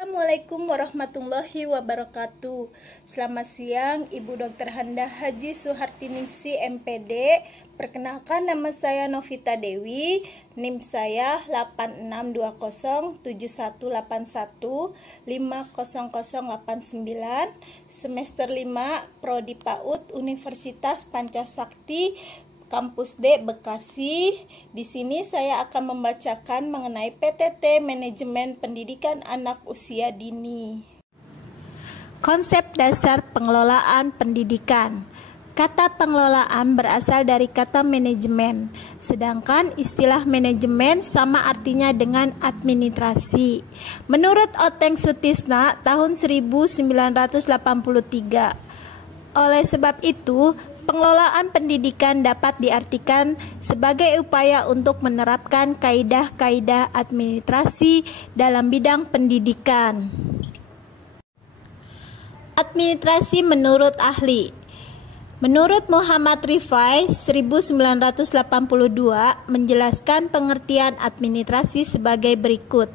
Assalamualaikum warahmatullahi wabarakatuh. Selamat siang, Ibu Dr. Handa Haji Suhartiningsi MPD. Perkenalkan, nama saya Novita Dewi. NIM saya 862071500089. Semester 5 Prodi PAUD Universitas Pancasakti Kampus D Bekasi. Di sini saya akan membacakan mengenai PTT Manajemen Pendidikan Anak Usia Dini. Konsep dasar pengelolaan pendidikan. Kata pengelolaan berasal dari kata manajemen, sedangkan istilah manajemen sama artinya dengan administrasi. Menurut Oteng Sutisna tahun 1983. Oleh sebab itu, pengelolaan pendidikan dapat diartikan sebagai upaya untuk menerapkan kaidah-kaidah administrasi dalam bidang pendidikan. Administrasi menurut ahli. Menurut Muhammad Rifai 1982 menjelaskan pengertian administrasi sebagai berikut.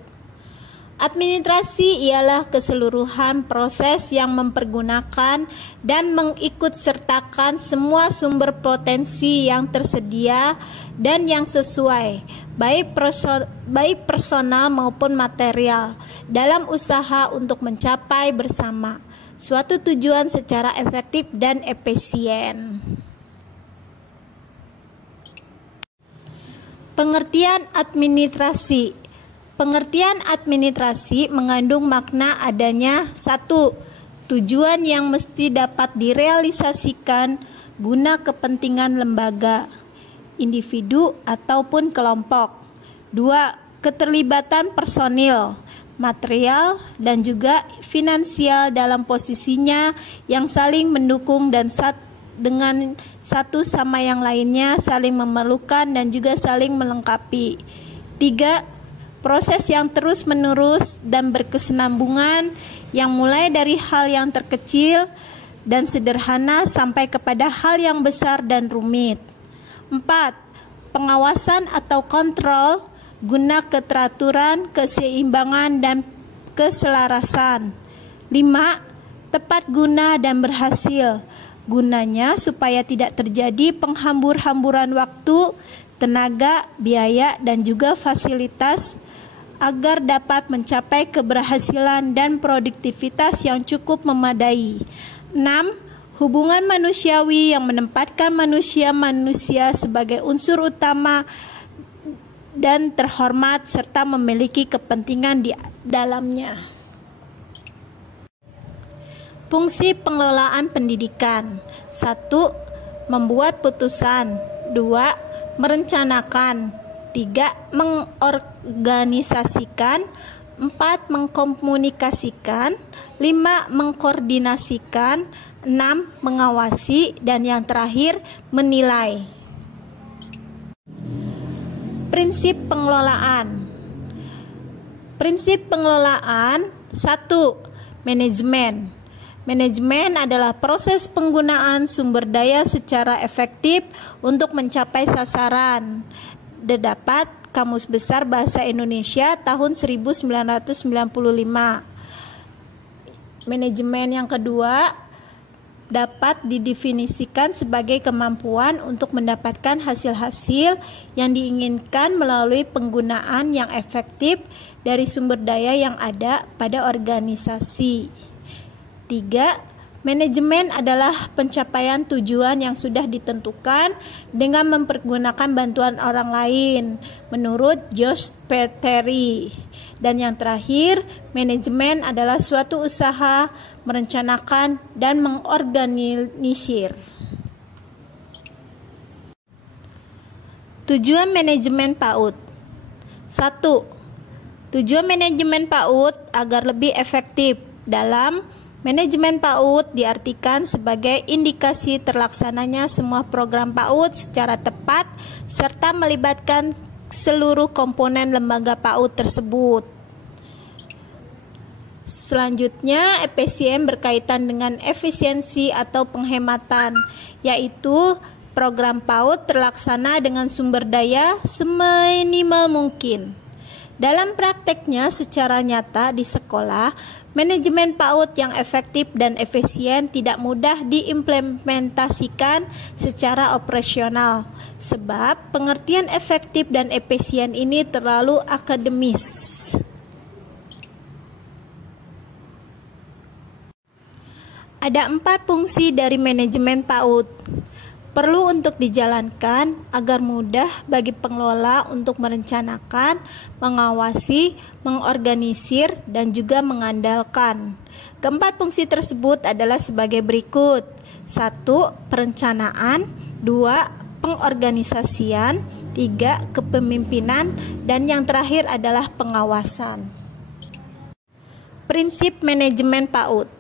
Administrasi ialah keseluruhan proses yang mempergunakan dan mengikutsertakan semua sumber potensi yang tersedia dan yang sesuai, baik personal maupun material, dalam usaha untuk mencapai bersama suatu tujuan secara efektif dan efisien. Pengertian administrasi. Pengertian administrasi mengandung makna adanya satu, tujuan yang mesti dapat direalisasikan guna kepentingan lembaga, individu ataupun kelompok. Dua, keterlibatan personil, material dan juga finansial dalam posisinya yang saling mendukung dan dengan satu sama yang lainnya saling memerlukan dan juga saling melengkapi. Tiga, proses yang terus-menerus dan berkesinambungan yang mulai dari hal yang terkecil dan sederhana sampai kepada hal yang besar dan rumit. 4. Pengawasan atau kontrol guna keteraturan, keseimbangan, dan keselarasan. 5. Tepat guna dan berhasil. Gunanya supaya tidak terjadi penghambur-hamburan waktu, tenaga, biaya, dan juga fasilitas agar dapat mencapai keberhasilan dan produktivitas yang cukup memadai. 6. Hubungan manusiawi yang menempatkan manusia sebagai unsur utama dan terhormat serta memiliki kepentingan di dalamnya. Fungsi pengelolaan pendidikan. 1. Membuat putusan. 2. Merencanakan. 3. Mengorganisasikan. 4. Mengkomunikasikan. 5. Mengkoordinasikan. 6. Mengawasi. Dan yang terakhir, menilai. Prinsip pengelolaan. Prinsip pengelolaan. 1. Manajemen. Manajemen adalah proses penggunaan sumber daya secara efektif untuk mencapai sasaran. Terdapat Kamus Besar Bahasa Indonesia tahun 1995. Manajemen yang kedua dapat didefinisikan sebagai kemampuan untuk mendapatkan hasil-hasil yang diinginkan melalui penggunaan yang efektif dari sumber daya yang ada pada organisasi. 3. Manajemen adalah pencapaian tujuan yang sudah ditentukan dengan mempergunakan bantuan orang lain, menurut Josh Peteri. Dan yang terakhir, manajemen adalah suatu usaha merencanakan dan mengorganisir. Tujuan manajemen PAUD. 1. Tujuan manajemen PAUD agar lebih efektif. Dalam manajemen PAUD diartikan sebagai indikasi terlaksananya semua program PAUD secara tepat serta melibatkan seluruh komponen lembaga PAUD tersebut. Selanjutnya, efisien berkaitan dengan efisiensi atau penghematan, yaitu program PAUD terlaksana dengan sumber daya seminimal mungkin. Dalam prakteknya secara nyata di sekolah, manajemen PAUD yang efektif dan efisien tidak mudah diimplementasikan secara operasional, sebab pengertian efektif dan efisien ini terlalu akademis. Ada 4 fungsi dari manajemen PAUD. Perlu untuk dijalankan agar mudah bagi pengelola untuk merencanakan, mengawasi, mengorganisir, dan juga mengandalkan. Keempat fungsi tersebut adalah sebagai berikut. 1. Perencanaan. 2. Pengorganisasian. 3. Kepemimpinan. Dan yang terakhir adalah pengawasan. Prinsip manajemen PAUD.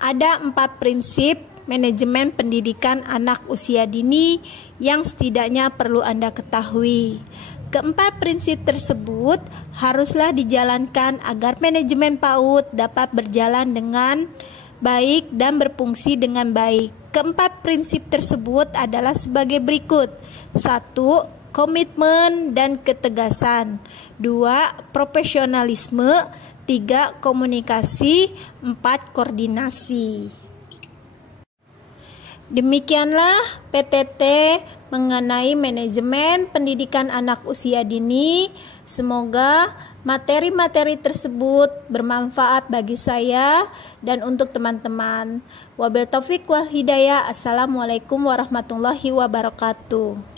Ada 4 prinsip manajemen pendidikan anak usia dini yang setidaknya perlu Anda ketahui. Keempat prinsip tersebut haruslah dijalankan agar manajemen PAUD dapat berjalan dengan baik dan berfungsi dengan baik. Keempat prinsip tersebut adalah sebagai berikut. 1. Komitmen dan ketegasan. 2. Profesionalisme. 3. Komunikasi. 4. Koordinasi. Demikianlah PTT mengenai manajemen pendidikan anak usia dini. Semoga materi-materi tersebut bermanfaat bagi saya dan untuk teman-teman. Wabil taufiq wal hidayah. Assalamualaikum warahmatullahi wabarakatuh.